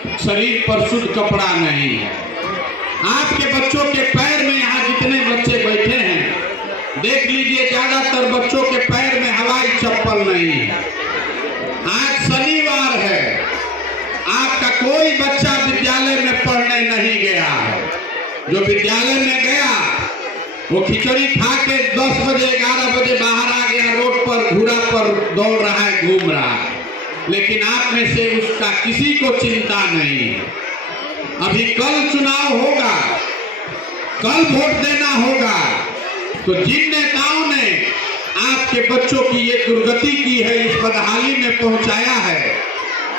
शरीर पर शुद्ध कपड़ा नहीं है। आपके बच्चों के पैर में, यहाँ जितने बच्चे बैठे हैं देख लीजिए, ज्यादातर बच्चों के पैर में हवाई चप्पल नहीं है। आज शनिवार है, आपका कोई बच्चा विद्यालय में पढ़ने नहीं गया है। जो विद्यालय में गया वो खिचड़ी खा के 10 बजे 11 बजे बाहर आ गया, रोड पर घूरा पर दौड़ रहा है, घूम रहा है। लेकिन आप में से उसका किसी को चिंता नहीं है। अभी कल चुनाव होगा, कल वोट देना होगा, तो जिन नेताओं ने आपके बच्चों की ये दुर्गति की है, इस बदहाली में पहुंचाया है,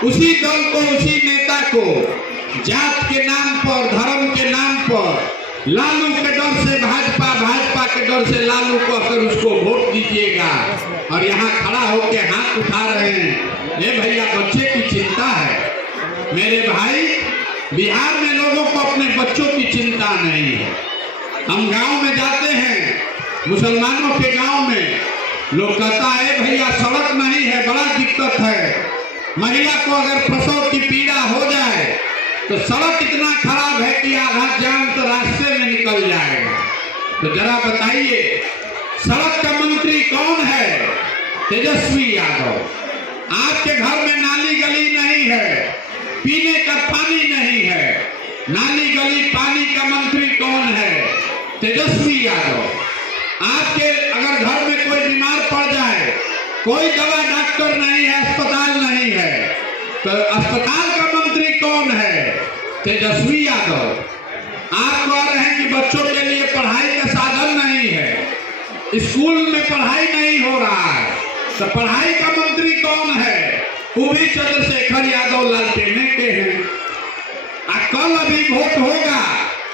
उसी दल को, उसी नेता को जात के नाम पर, धर्म के नाम पर, लालू के डर से भाजपा, भाजपा के डर से लालू को अगर उसको वोट दीजिएगा, और यहाँ खड़ा होकर हाथ उठा रहे हैं, ये भैया बच्चे की चिंता है। मेरे भाई, बिहार में लोगों को अपने बच्चों की चिंता नहीं है। हम गांव में जाते हैं, मुसलमानों के गांव में लोग कहता है भैया सड़क नहीं है, बड़ा दिक्कत है। महिला को अगर प्रसव की पीड़ा हो जाए तो सड़क इतना खराब है कि आधा जाम तो रास्ते में निकल जाएगा। तो जरा बताइए, सड़क का मंत्री कौन है? तेजस्वी यादव। आपके घर में नाली गली नहीं है, पीने का पानी नहीं है, नाली गली पानी का मंत्री कौन है? तेजस्वी यादव। आपके अगर घर में कोई बीमार पड़ जाए, कोई दवा डॉक्टर नहीं है, अस्पताल नहीं है, तो अस्पताल का मंत्री कौन है? तेजस्वी यादव। आप कह रहे हैं कि बच्चों के लिए पढ़ाई का साधन नहीं है, स्कूल में पढ़ाई नहीं हो रहा है, तो पढ़ाई का मंत्री कौन है? वो भी चंद्रशेखर यादव लालटेने के हैं। कल अभी वोट होगा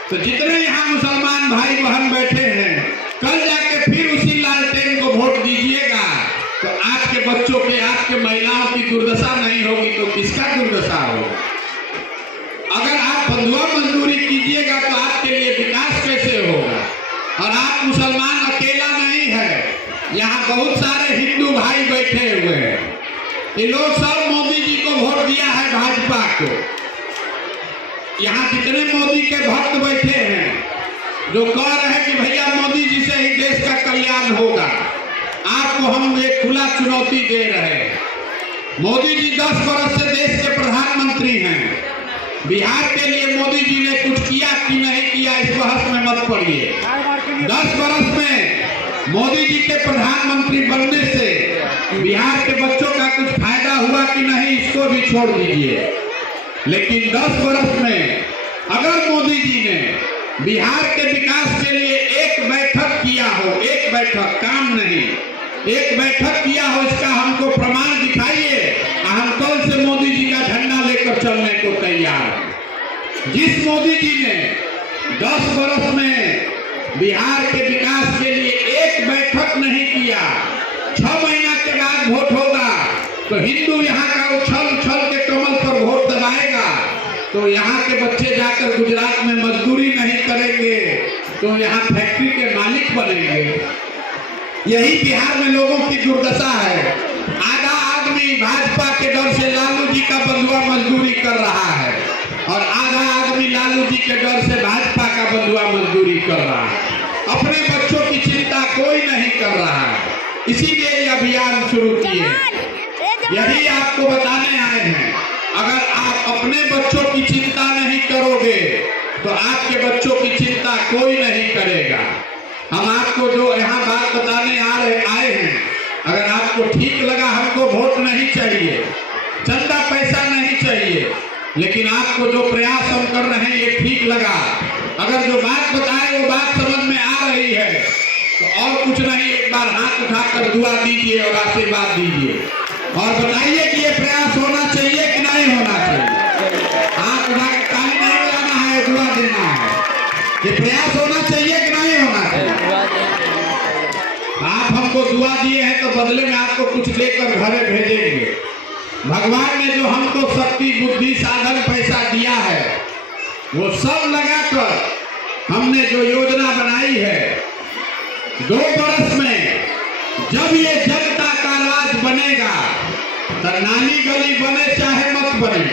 तो जितने यहाँ मुसलमान भाई बहन बैठे हैं, कल जाके फिर उसी लालटेन को वोट दीजिएगा, तो आपके बच्चों के, आपके महिलाओं की दुर्दशा नहीं होगी तो किसका दुर्दशा होगा? अगर आप बंधुआ मजदूरी कीजिएगा तो आपके लिए विकास कैसे होगा? और आप मुसलमान अकेला नहीं है, यहाँ बहुत सारे हिंदू भाई बैठे हुए हैं। ये लोग सब मोदी जी को वोट दिया है, भाजपा को। यहाँ जितने मोदी के भक्त बैठे हैं जो कह रहे हैं कि भैया मोदी जी से ही देश का कल्याण होगा, आपको हम एक खुला चुनौती दे रहे हैं। मोदी जी 10 वर्ष से देश के प्रधानमंत्री हैं। बिहार के लिए मोदी जी ने कुछ किया कि नहीं किया, इस बहस में मत पड़िए। 10 वर्ष में मोदी जी के प्रधानमंत्री बनने से बिहार के बच्चों का कुछ फायदा हुआ कि नहीं, इसको भी छोड़ दीजिए। लेकिन 10 वर्ष में अगर मोदी जी ने बिहार के विकास के लिए एक बैठक किया हो, एक बैठक, काम नहीं, एक बैठक किया हो, इसका हमको प्रमाण दिखाइए, हम कल से मोदी जी का झंडा लेकर चलने को तैयार हैं। जिस मोदी जी ने 10 वर्ष में बिहार के विकास के लिए एक बैठक नहीं किया, 6 महीना के बाद वोट होगा तो हिंदू यहाँ का उछल उछल के कमल पर वोट दबाएगा, तो यहाँ के बच्चे जाकर गुजरात में मजदूरी नहीं करेंगे, तो यहाँ फैक्ट्री के मालिक बनेंगे। यही बिहार में लोगों की दुर्दशा है। आधा आदमी भाजपा के डर से लालू जी का बंधुआ मजदूरी कर रहा है, और आधा आदमी लालू जी के डर से भाजपा का बंधुआ मजदूरी कर रहा है। अपने बच्चों की चिंता कोई नहीं कर रहा है, इसीलिए ये अभियान शुरू किए। यही आपको बताने आए हैं, अगर आप अपने बच्चों की चिंता नहीं करोगे तो आपके बच्चों की चिंता कोई नहीं करेगा। हम आपको जो यहाँ बात बताने आए हैं, अगर आपको ठीक लगा, हमको वोट नहीं चाहिए, चंदा पैसा नहीं चाहिए, लेकिन आपको जो प्रयास हम कर रहे हैं ये ठीक लगा, अगर जो बात बताए वो बात समझ में आ रही है, तो और कुछ नहीं, एक बार हाथ उठाकर दुआ दीजिए और आशीर्वाद दीजिए और बताइए कि ये प्रयास होना चाहिए कि नहीं होना चाहिए। हाथ उठाकर ताली नहीं बजाना है, दुआ देना है। ये प्रयास होना चाहिए कि नहीं होना चाहिए? आप हमको दुआ दिए हैं तो बदले में आपको कुछ देकर घरे भेजेंगे। भगवान ने जो हमको शक्ति, बुद्धि, साधन, पैसा दिया है, वो सब लगाकर हमने जो योजना बनाई है, 2 वर्ष में जब ये जनता का राज बनेगा, तो नाली गली बने चाहे मत बने,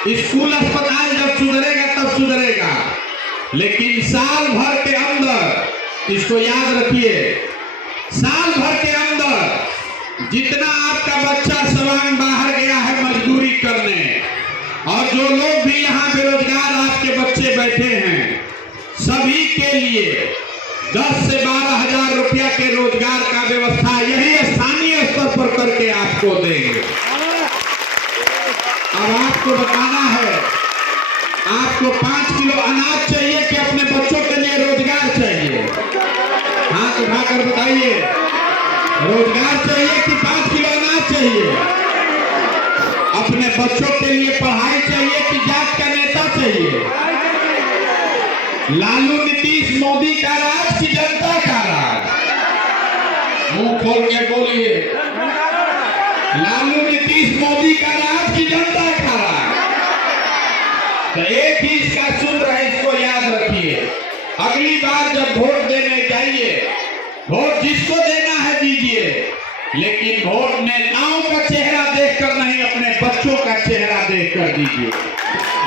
स्कूल अस्पताल जब सुधरेगा तब सुधरेगा, लेकिन साल भर के अंदर इसको याद रखिए, साल भर के अंदर जितना आपका बच्चा सवांग बाहर गया है मजदूरी करने, और जो लोग भी यहाँ बेरोजगार आपके बच्चे बैठे हैं, सभी के लिए 10 से 12 हजार रुपया के रोजगार का व्यवस्था यही स्थानीय स्तर पर करके आपको देंगे। अब आपको बताना है, आपको 5 किलो अनाज चाहिए कि अपने बच्चों के लिए रोजगार चाहिए? हाथ उठाकर बताइए, रोजगार चाहिए कि 5 किलो अनाज चाहिए? अपने बच्चों के लिए पढ़ाई चाहिए कि जात का नेता चाहिए? लालू नीतीश मोदी का राज की जनता का राज? मुंह खोल के बोलिए, लालू नीतीश मोदी का राज की जनता का राज? तो एक ही इसका सूत्र है, इसको याद रखिए। अगली बार जब वोट देने जाइए, वोट जिसको देना है दीजिए, लेकिन वोट में नाव का चेहरा देखकर नहीं, अपने बच्चों का चेहरा देखकर दीजिए।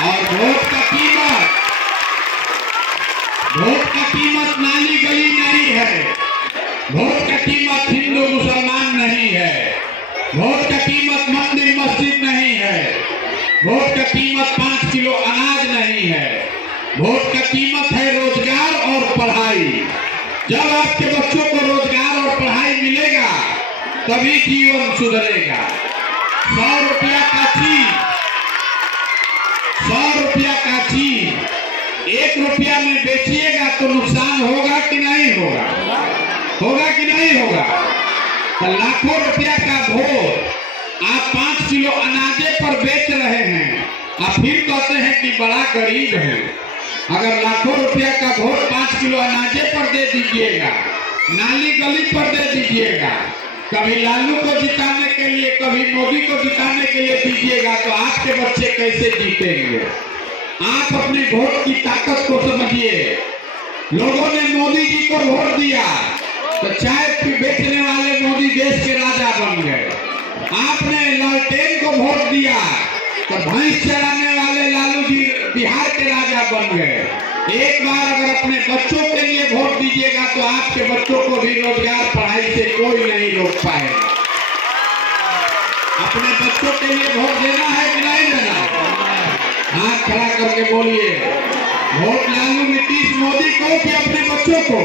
और वोट का कीमत नाली गली नहीं है, वोट का कीमत हिंदू मुसलमान नहीं है, वोट का कीमत मंदिर मस्जिद नहीं है, वोट का कीमत 5 किलो अनाज नहीं है, वोट का कीमत है रोजगार और पढ़ाई। जब आपके बच्चों को रोजगार और पढ़ाई मिलेगा तभी जीवन सुधरेगा। 100 रुपया का चीज, 100 रुपया का चीज 1 रुपया में बेचिएगा तो नुकसान होगा कि नहीं होगा? होगा कि नहीं होगा? तो लाखों रुपया का भोग आप 5 किलो अनाजे पर बेच रहे हैं, आप फिर कहते हैं कि बड़ा गरीब है। अगर लाखों रुपया का भोग 5 किलो अनाजे पर दे दीजिएगा, नाली गली पर दे दीजिएगा, कभी लालू को जिताने के लिए कभी मोदी को जिताने के लिए दीजिएगा, तो आपके बच्चे कैसे जीतेंगे? आप अपने वोट की ताकत को समझिए। लोगों ने मोदी जी को वोट दिया तो चाय बेचने वाले मोदी देश के राजा बन गए। आपने लालटेन को वोट दिया तो भैंस चराने वाले लालू जी बिहार के राजा बन गए। एक बार अगर अपने बच्चों के लिए वोट दीजिएगा तो आपके बच्चों को भी रोजगार पढ़ाई से कोई नहीं रोक पाएगा। अपने बच्चों के लिए वोट देना है कि नहीं देना? हाथ खड़ा करके बोलिए, वोट लालू नीतीश मोदी को कि अपने बच्चों को?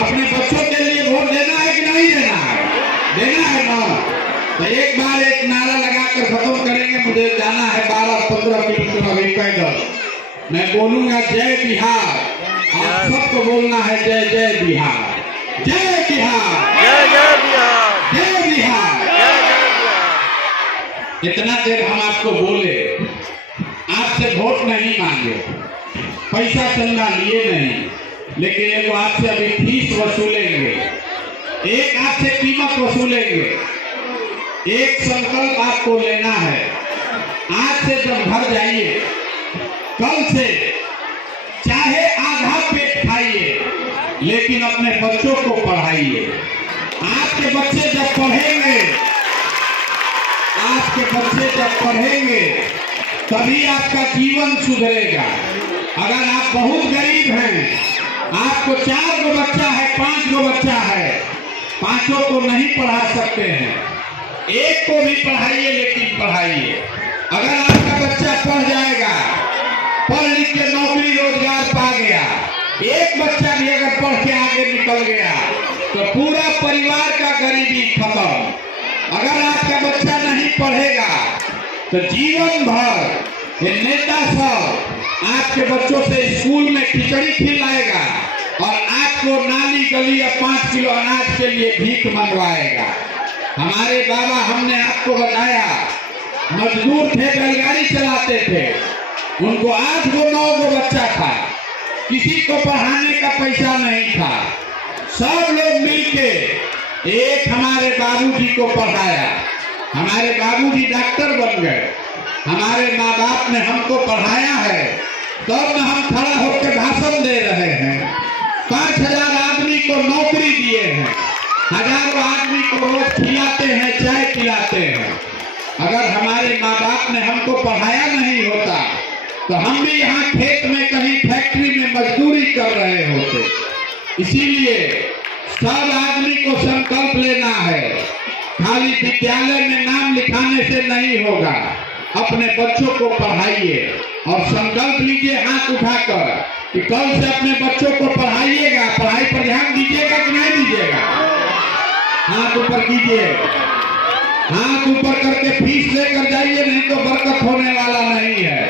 अपने बच्चों के लिए वोट देना है कि नहीं देना है? देना है ना? तो एक बार एक नारा लगाकर खत्म करेंगे। मुझे जाना है 12-15 किलोमीटर अभी पैदल। मैं बोलूंगा जय बिहार, आप सबको बोलना है जय जय बिहार, जय बिहार, जय जय बिहार, जय बिहार। जय जय बिहार। इतना देर हम आपको बोले, आपसे वोट नहीं मांगे, पैसा चंदा लिए नहीं, लेकिन एगो आपसे अभी फीस वसूलेंगे, एक आपसे कीमत वसूलेंगे। एक संकल्प आपको लेना है, आज से जब घर जाइए, कल से चाहे आधा पेट खाइए, लेकिन अपने बच्चों को पढ़ाइए। आपके बच्चे जब पढ़ेंगे, आपके बच्चे जब पढ़ेंगे तभी आपका जीवन सुधरेगा। अगर आप बहुत गरीब हैं, आपको 4 गो बच्चा है, 5 गो बच्चा है, पांचों को नहीं पढ़ा सकते हैं, एक को भी पढ़ाइए, लेकिन पढ़ाइए। अगर आपका बच्चा पढ़ जाएगा, पढ़ लिख के नौकरी रोजगार पा गया, एक बच्चा भी अगर पढ़ के आगे निकल गया तो पूरा परिवार का गरीबी खत्म। अगर आपका बच्चा नहीं पढ़ेगा तो जीवन भर ये नेता सब आपके बच्चों से स्कूल में खिचड़ी खिलाएगा और आपको नाली गली या 5 किलो अनाज के लिए भीख मंगवाएगा। हमारे बाबा, हमने आपको बताया, मजदूर थे, बैलगाड़ी चलाते थे, उनको 8 गो 9 गो बच्चा था, किसी को पढ़ाने का पैसा नहीं था, सब लोग मिलके एक हमारे बाबूजी को पढ़ाया। हमारे बाबूजी डॉक्टर बन गए, हमारे माँ बाप ने हमको पढ़ाया है, तब न हम खड़ा होकर भाषण दे रहे हैं। 5000 आदमी को नौकरी दिए हैं, हजारों आदमी को रोज खिलाते हैं, चाय पिलाते हैं। अगर हमारे माँ बाप ने हमको पढ़ाया नहीं होता तो हम भी यहाँ खेत में कहीं फैक्ट्री में मजदूरी कर रहे होते। इसीलिए सब आदमी को संकल्प लेना है, खाली विद्यालय में नाम लिखाने से नहीं होगा। अपने बच्चों को पढ़ाइए और संकल्प लीजिए हाथ उठाकर कि कल से अपने बच्चों को पढ़ाइएगा। पढ़ाई पर ध्यान दीजिएगा कि नहीं दीजिएगा? हाथ ऊपर कीजिए, हाथ ऊपर करके फीस लेकर जाइए, नहीं तो बरकत होने वाला नहीं है।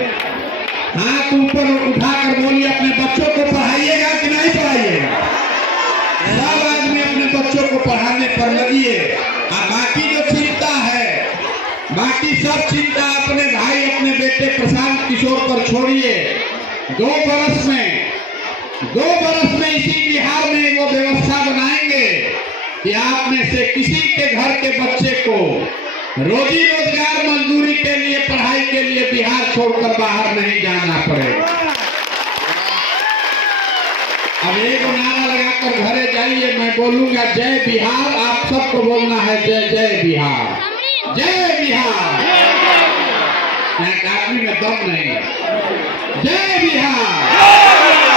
हाथ ऊपर उठाकर बोलिए अपने बच्चों को पढ़ाइएगा कि नहीं पढ़ाइएगा? सब आदमी अपने बच्चों को पढ़ाने पर लगिए। और बाकी जो चिंता है, बाकी सब चिंता अपने भाई अपने बेटे प्रशांत किशोर पर छोड़िए। 2 बरस में इसी बिहार में वो व्यवस्था बनाएंगे कि आप में से किसी के घर के बच्चे को रोजी रोजगार मजदूरी के लिए पढ़ाई के लिए बिहार छोड़कर बाहर नहीं जाना पड़ेगा। अब एक नारा लगाकर घरे जाइए, मैं बोलूंगा जय बिहार, आप सबको बोलना है जय जय बिहार, जय बिहार। आदमी में दम नहीं है। जय बिहार।